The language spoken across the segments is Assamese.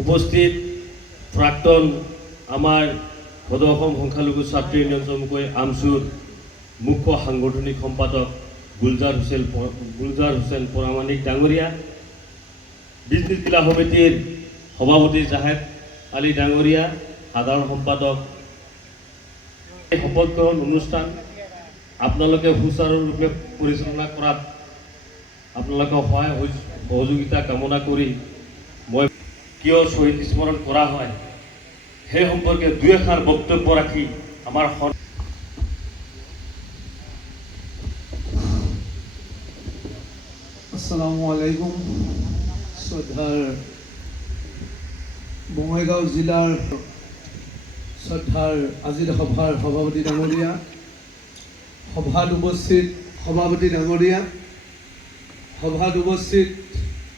উপস্থিত প্ৰাক্তন আমাৰ সদৌ অসম সংখ্যালঘু ছাত্ৰ ইউনিয়ন চমুকৈ আমচুৰ মুখ্য সাংগঠনিক সম্পাদক গুলজাৰ হুছেইন পৰামানিক ডাঙৰীয়া, বিজনেছ জিলা সমিতিৰ সভাপতি জাহেদ আলী ডাঙৰীয়া, সাধাৰণ সম্পাদক, এই শপত গ্ৰহণ অনুষ্ঠান আপোনালোকে সুচাৰুৰূপে পৰিচালনা কৰাত আপোনালোকৰ সহায় সহযোগিতা কামনা কৰি মই কিয় শ্বহীদ স্মৰণ কৰা হয় সেই সম্পৰ্কে দুই এষাৰ বক্তব্য ৰাখি আমাৰ আসসালামু আলাইকুম। শ্ৰদ্ধাৰ বঙাইগাঁও জিলাৰ শ্ৰদ্ধাৰ আজিৰ সভাৰ সভাপতি ডাঙৰীয়া, সভাত উপস্থিত সভাপতি ডাঙৰীয়া, সভাত উপস্থিত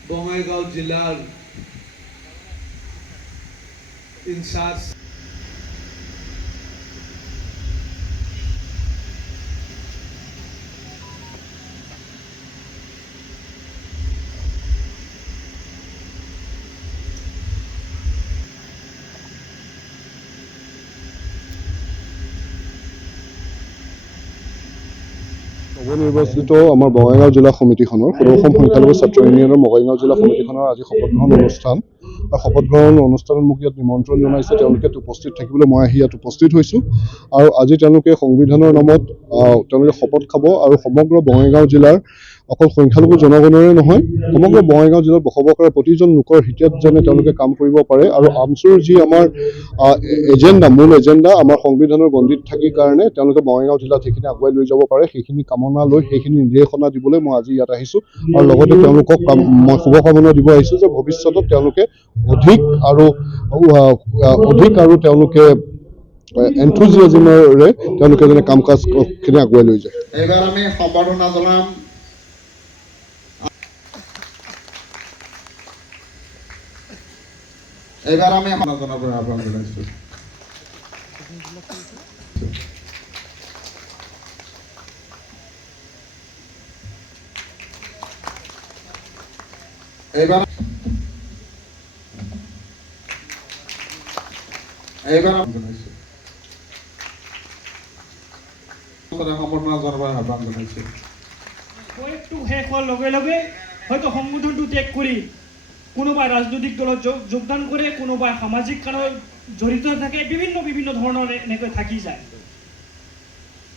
বঙাইগাঁও জিলাৰ ইনচাৰ্জ নৱনিৰ্বাচিত আমাৰ বঙাইগাঁও জিলা সমিতিখনৰ সদৌ অসম সংখ্যালঘু ছাত্ৰ ইউনিয়নৰ বঙাইগাঁও জিলা সমিতিখনৰ আজি শপত গ্ৰহণ অনুষ্ঠান। শপত গ্ৰহণ অনুষ্ঠানত মোক ইয়াত নিমন্ত্ৰণ জনাইছে, তেওঁলোকে উপস্থিত থাকিবলৈ মই আহি ইয়াত উপস্থিত হৈছোঁ। আৰু আজি তেওঁলোকে সংবিধানৰ নামত তেওঁলোকে শপত খাব আৰু সমগ্ৰ বঙাইগাঁও জিলাৰ অকল সংখ্যালঘু জনগণৰে নহয়, সমগ্ৰ বঙাইগাঁও জিলাত বসবাস কৰা প্ৰতিজন লোকৰ হিতত যেনে তেওঁলোকে কাম কৰিব পাৰে। আৰু আমচুৰ যি আমাৰ মূল এজেণ্ডা আমাৰ সংবিধানৰ গণ্ডিত থাকি কাৰণে তেওঁলোকে বঙাইগাঁও জিলাত সেইখিনি আগুৱাই লৈ যাব পাৰে, সেইখিনি কামনা লৈ সেইখিনি নিৰ্দেশনা দিবলৈ মই আজি ইয়াত আহিছোঁ। আৰু লগতে তেওঁলোকক মই শুভকামনা দিব আহিছোঁ যে ভৱিষ্যতত তেওঁলোকে অধিক আৰু তেওঁলোকে এনথুজিয়াজমেৰে তেওঁলোকে যেনে কাম কাজখিনি আগুৱাই লৈ যায়। এইবাৰ আমি সম্বৰ্ধনা জনাম জনাবলৈ আহ্বান জনাইছোঁ। এইবাৰ জনাইছোঁ সম্বৰ্ধনা জনাবলৈ আহ্বান জনাইছোঁ। বয়সটো শেষ হোৱাৰ লগে লগে হয়তো সংগঠনটো ত্যাগ কৰি কোনোবাই ৰাজনৈতিক দলত যোগদান কৰে, কোনোবাই সামাজিক কামত জড়িত থাকে, বিভিন্ন ধৰণৰ এনেকৈ থাকি যায়।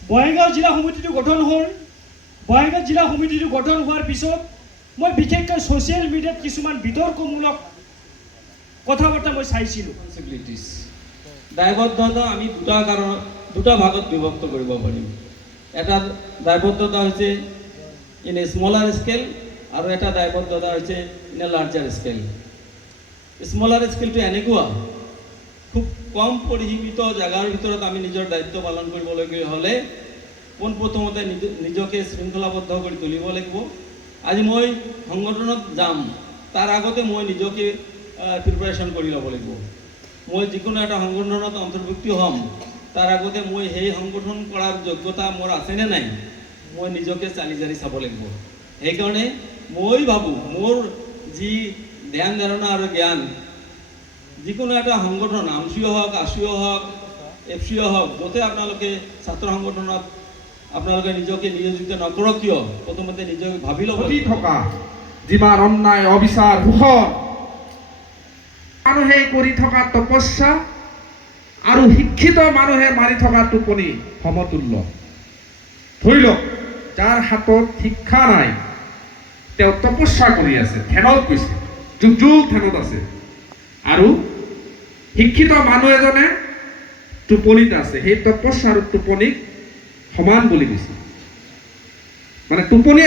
বঙাইগাঁও জিলা সমিতিটো গঠন হ'ল। বঙাইগাঁও জিলা সমিতিটো গঠন হোৱাৰ পিছত মই বিশেষকৈ ছ'চিয়েল মিডিয়াত কিছুমান বিতৰ্কমূলক কথা বাৰ্তা মই চাইছিলোঁ। দায়বদ্ধতা আমি দুটা ভাগত বিভক্ত কৰিব পাৰিম। এটা দায়বদ্ধতা হৈছে ইন এ স্মলাৰ স্কেল আৰু এটা দায়বদ্ধতা হৈছে in a larger scale. Smaller স্কেলটো এনেকুৱা, খুব কম পৰিসীমিত জেগাৰ ভিতৰত আমি নিজৰ দায়িত্ব পালন কৰিবলগীয়া হ'লে পোনপ্ৰথমতে নিজকে শৃংখলাবদ্ধ কৰি তুলিব লাগিব। আজি মই সংগঠনত যাম, তাৰ আগতে মই নিজকে প্ৰিপাৰেশ্যন কৰি ল'ব লাগিব। মই যিকোনো এটা সংগঠনত অন্তৰ্ভুক্তি হ'ম, তাৰ আগতে মই সেই সংগঠন কৰাৰ যোগ্যতা মোৰ আছেনে নাই মই নিজকে চালি জাৰি চাব লাগিব। সেইকাৰণে মই ভাবোঁ মোৰ যি ধ্যান ধাৰণা আৰু জ্ঞান, যিকোনো এটা সংগঠন আমচিও হওক, আচিও হওক, এফচিও হওক, য'তে আপোনালোকে ছাত্ৰ সংগঠনত আপোনালোকে নিজকে নিয়োজিত নকৰক কিয়, প্ৰথমতে নিজকে ভাবি ল'ব থকা যিমান অন্যায় অবিচাৰ শোষণ মানুহে কৰি থকা তপস্যা আৰু শিক্ষিত মানুহে মাৰি থকা টোপনি সমতুল্য। ধৰি লওক যাৰ হাতত শিক্ষা নাই তেওঁ তপস্যা কৰি আছে, ধ্যানত গৈছে, যুগ ধ্যানত আছে, আৰু শিক্ষিত মানুহ এজনে টোপনিত আছে। সেই তপস্যা আৰু টোপনিক সমান বুলি কৈছে, মানে টোপনি